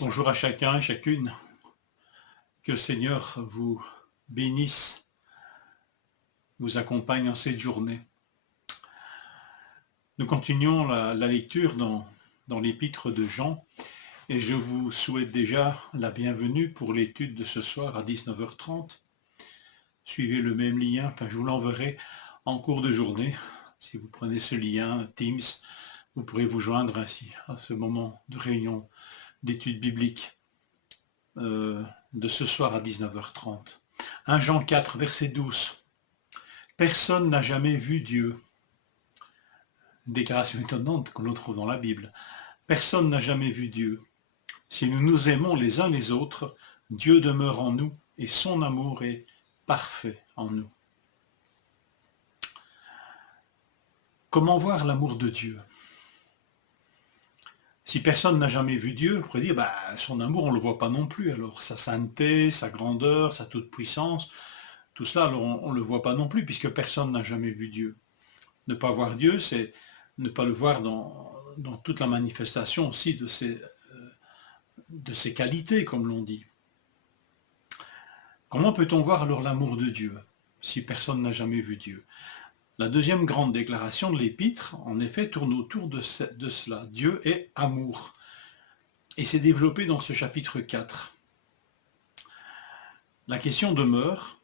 Bonjour à chacun et chacune. Que le Seigneur vous bénisse, vous accompagne en cette journée. Nous continuons la lecture dans l'épître de Jean et je vous souhaite déjà la bienvenue pour l'étude de ce soir à 19h30. Suivez le même lien, je vous l'enverrai en cours de journée. Si vous prenez ce lien Teams, vous pourrez vous joindre ainsi à ce moment de réunion d'études bibliques de ce soir à 19h30. 1 Jean 4, verset 12. Personne n'a jamais vu Dieu. Déclaration étonnante que l'on trouve dans la Bible. Personne n'a jamais vu Dieu. Si nous nous aimons les uns les autres, Dieu demeure en nous et son amour est parfait en nous. Comment voir l'amour de Dieu? Si personne n'a jamais vu Dieu, on pourrait dire, son amour, on ne le voit pas non plus. Alors, sa sainteté, sa grandeur, sa toute-puissance, tout cela, alors on ne le voit pas non plus, puisque personne n'a jamais vu Dieu. Ne pas voir Dieu, c'est ne pas le voir dans toute la manifestation aussi de ses qualités, comme l'on dit. Comment peut-on voir alors l'amour de Dieu, si personne n'a jamais vu Dieu? La deuxième grande déclaration de l'Épître, en effet, tourne autour de cela. Dieu est amour. Et c'est développé dans ce chapitre 4. La question demeure,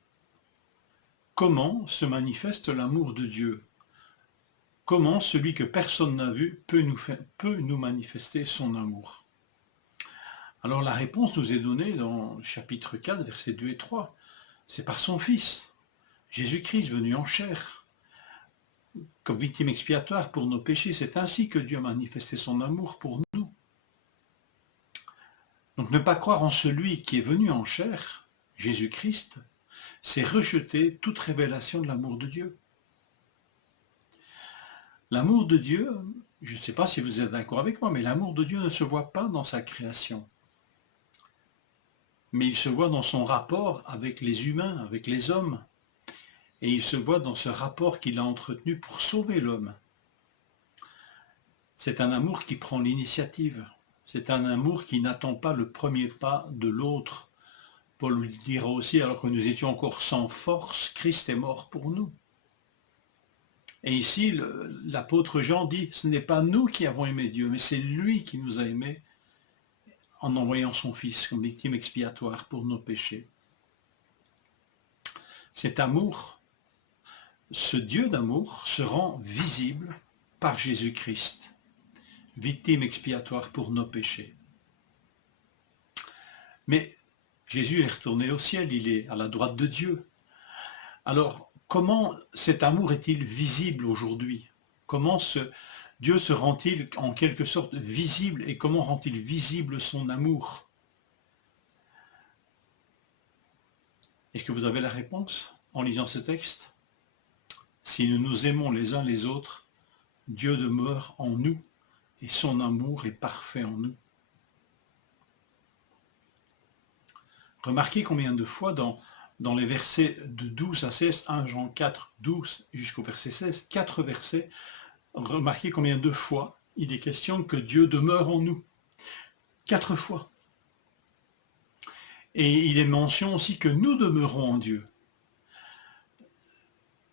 comment se manifeste l'amour de Dieu? Comment celui que personne n'a vu peut nous manifester son amour? Alors la réponse nous est donnée dans le chapitre 4, versets 2 et 3. C'est par son Fils, Jésus-Christ venu en chair, comme victime expiatoire pour nos péchés. C'est ainsi que Dieu a manifesté son amour pour nous. Donc ne pas croire en celui qui est venu en chair, Jésus-Christ, c'est rejeter toute révélation de l'amour de Dieu. L'amour de Dieu, je ne sais pas si vous êtes d'accord avec moi, mais l'amour de Dieu ne se voit pas dans sa création. Mais il se voit dans son rapport avec les humains, avec les hommes. Et il se voit dans ce rapport qu'il a entretenu pour sauver l'homme. C'est un amour qui prend l'initiative. C'est un amour qui n'attend pas le premier pas de l'autre. Paul le dira aussi, alors que nous étions encore sans force, Christ est mort pour nous. Et ici, l'apôtre Jean dit, ce n'est pas nous qui avons aimé Dieu, mais c'est lui qui nous a aimés en envoyant son Fils comme victime expiatoire pour nos péchés. Cet amour, ce Dieu d'amour se rend visible par Jésus-Christ, victime expiatoire pour nos péchés. Mais Jésus est retourné au ciel, il est à la droite de Dieu. Alors, comment cet amour est-il visible aujourd'hui? Comment Dieu se rend-il en quelque sorte visible et comment rend-il visible son amour? Est-ce que vous avez la réponse en lisant ce texte? Si nous nous aimons les uns les autres, Dieu demeure en nous et son amour est parfait en nous. Remarquez combien de fois dans les versets de 12 à 16, 1 Jean 4, 12 jusqu'au verset 16, 4 versets, remarquez combien de fois il est question que Dieu demeure en nous. 4 fois. Et il est mention aussi que nous demeurons en Dieu.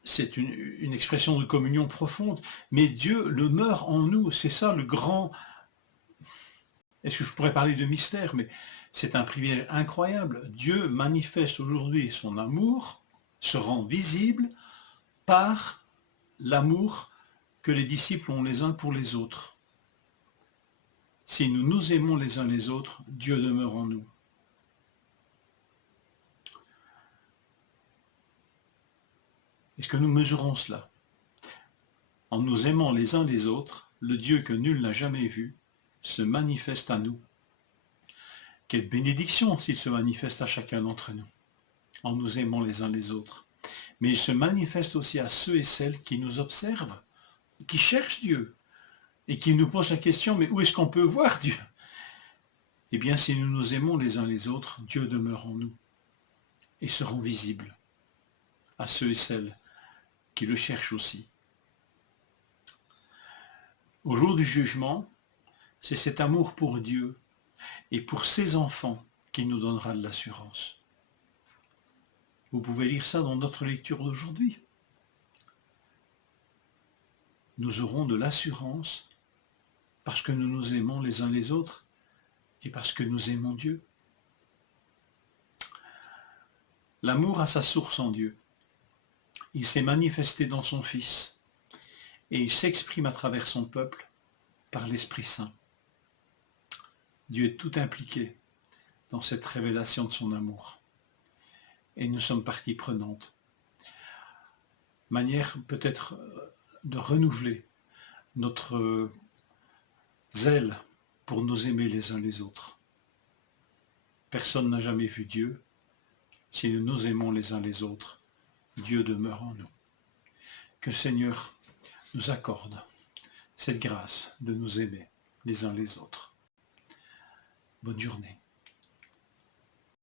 C'est une expression de communion profonde, mais Dieu demeure en nous, c'est ça le grand... Est-ce que je pourrais parler de mystère? Mais c'est un privilège incroyable. Dieu manifeste aujourd'hui son amour, se rend visible par l'amour que les disciples ont les uns pour les autres. Si nous nous aimons les uns les autres, Dieu demeure en nous. Est-ce que nous mesurons cela? En nous aimant les uns les autres, le Dieu que nul n'a jamais vu se manifeste à nous. Quelle bénédiction s'il se manifeste à chacun d'entre nous, en nous aimant les uns les autres. Mais il se manifeste aussi à ceux et celles qui nous observent, qui cherchent Dieu, et qui nous posent la question, mais où est-ce qu'on peut voir Dieu? Eh bien, si nous nous aimons les uns les autres, Dieu demeure en nous, et se rend visible à ceux et celles qui le cherchent aussi. Au jour du jugement, c'est cet amour pour Dieu et pour ses enfants qu'il nous donnera de l'assurance. Vous pouvez lire ça dans notre lecture d'aujourd'hui. Nous aurons de l'assurance parce que nous nous aimons les uns les autres et parce que nous aimons Dieu. L'amour a sa source en Dieu. Il s'est manifesté dans son Fils et il s'exprime à travers son peuple par l'Esprit Saint. Dieu est tout impliqué dans cette révélation de son amour. Et nous sommes partie prenante. Manière peut-être de renouveler notre zèle pour nous aimer les uns les autres. Personne n'a jamais vu Dieu. Si nous nous aimons les uns les autres, Dieu demeure en nous. Que le Seigneur nous accorde cette grâce de nous aimer les uns les autres. Bonne journée.